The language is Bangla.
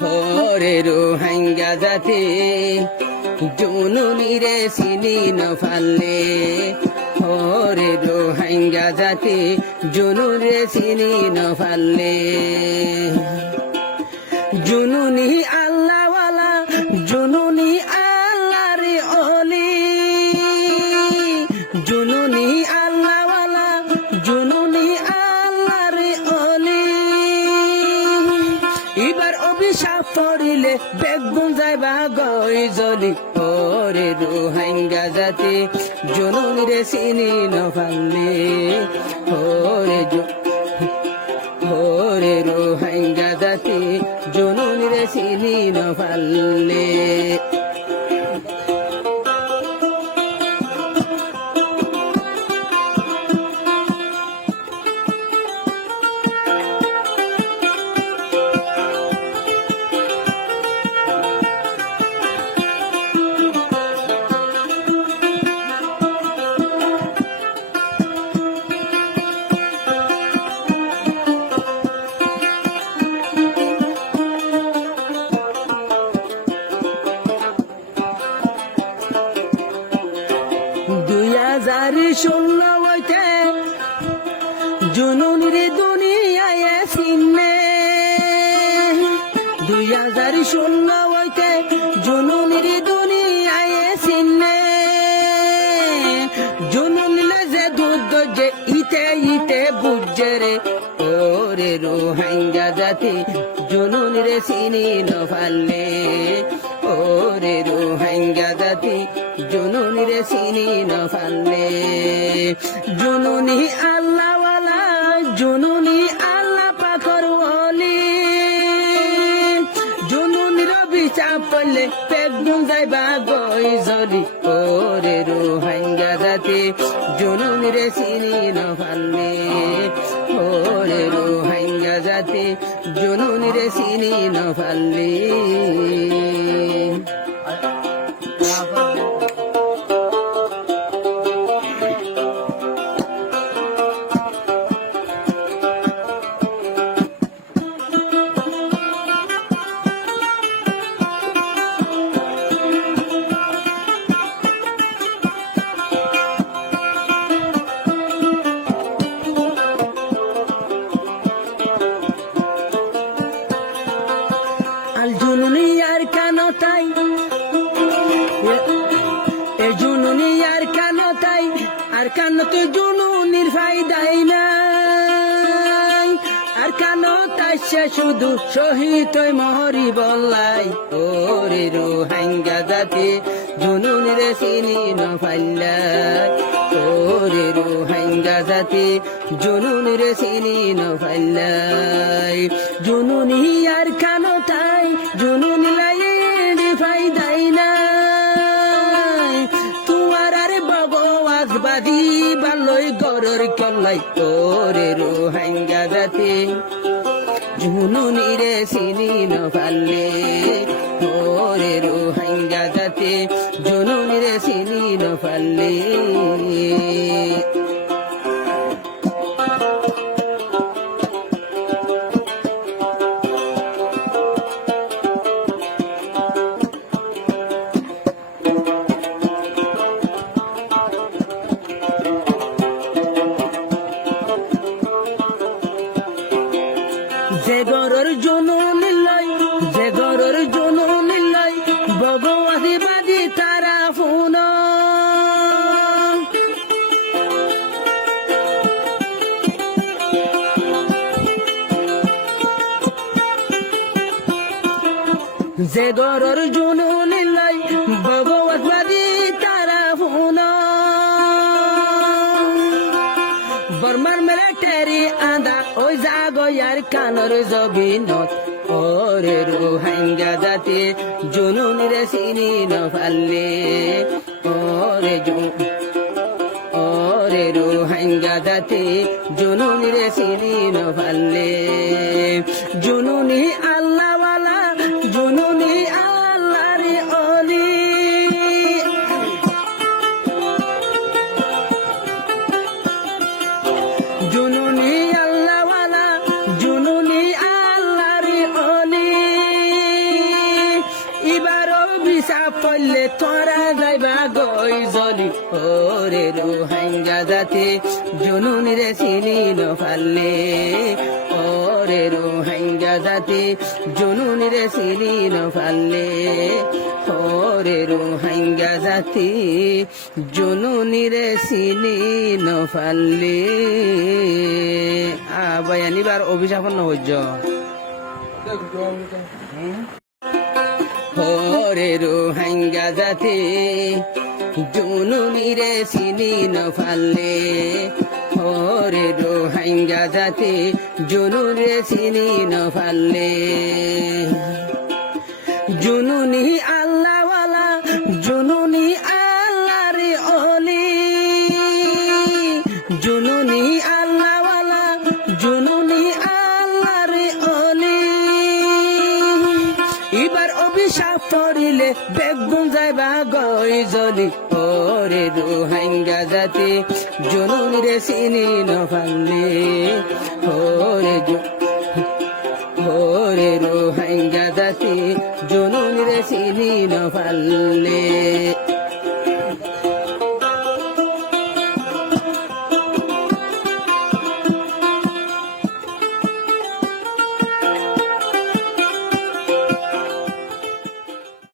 ওরে রোহিঙ্গা জাতি জননী রে চিনি নফালে ওরে রোহিঙ্গা জাতি জননী রে চিনি নফালে জননী আল্লাহওয়ালা জননী আল্লাহর অলি জননী আল্লাহওয়ালা জননী আল্লাহর অলি এবার অভিশাপ পড়িলে বেগুন যাইবা গই জ্বলি ওরে রোহিঙ্গা জাতি জননী রে চিনি নফালে ওরে রোহিঙ্গা জাতি জননী রে চিনি নফালে শূন্য হইতে জননীর দুনিয়ায় চিনে 2016 হইতে জননীর দুনিয়ায় চিনে জননীলে যে দুধ যে ইতে ইতে বুঝে রে ওরে রোহিঙ্গা জাতি জননীর চিনি নফালে ওরে রোহিঙ্গা জাতি জননী রে চিনি নফালে জননী আল্লাহওয়ালা জননী আল্লাহ পাকর ওলি জননীর বিচার পড়লে বেগুন যাইবা গই জ্বলি ওরে রোহিঙ্গা জাতি জননী রে চিনি নফালে ওরে রোহিঙ্গা জাতি জননী রে চিনি নফালে জননী আর কেন তাই এ জননী আর কেন তাই আর কেন তো জননীর ফায়দাই নাই আর কেন তাই সে শুধু শহীদ মহরি বললাই ওরে রোহিঙ্গা জাতি জননী রে চিনি নফাল্লাই ওরে রোহিঙ্গা জাতি জননী রে চিনি নফাল্লাই জননী আর কেন তাই জননী লাই ফায়দাই নাই তোমার আরে ভগবাজ বাদি ভালোই গরর কল্লাই তোরে রোহিঙ্গা জাতি জননী রে চিনি নফালে ওরে রোহিঙ্গা জাতি জননী রে চিনি নফালে যে গরর জননী লয় যে গরর জননী লয় ভগবাদী বাদী তারা ফুন যে গরর জননী লয় ভগবত বাদী তারা ফুন বর্মার মিলিটারি আদা ওই জাগয়ার কানর জবিনত ওরে রোহিঙ্গা জাতি জননী রে চিনি নফালে ওরে রোহিঙ্গা জাতি জননী রে চিনি নফালে জননী আল্লাহওয়ালা জননী আল্লাহর অলি জননী আল্লাহওয়ালা জননী আল্লাহর অলি অভিশাপ পড়লে তোরা যাইবা গই জলি ওরে রোহিঙ্গা জাতি জুনুনি রে চিনি নফালে ওরে রোহিঙ্গা জাতি জুনুনি রে চিনি নফালে ওরে রোহিঙ্গা জাতি জুনুনি রে চিনি নফালে বয়ানিবার অভিশাপন নহ্য ওরে রোহিঙ্গা জাতি জুনুনি রে চিনি নফালে ওরে রোহিঙ্গা জাতি জুনুনি রে চিনি নফালে জুনুনি আল্লাহওয়ালা জুনুনি আল্লাহ রে অলি জুনুনি আল্লাহওয়ালা জুনুনি আল্লাহ রে অলি এবার অভিশাপ পড়িলে বেগুন যাইবা গই জলি ওরে রোহিঙ্গা জাতি জুনুনি রে চিনি নফালে ওরে রোহিঙ্গা জাতি জুনুনি রে চিনি নফালে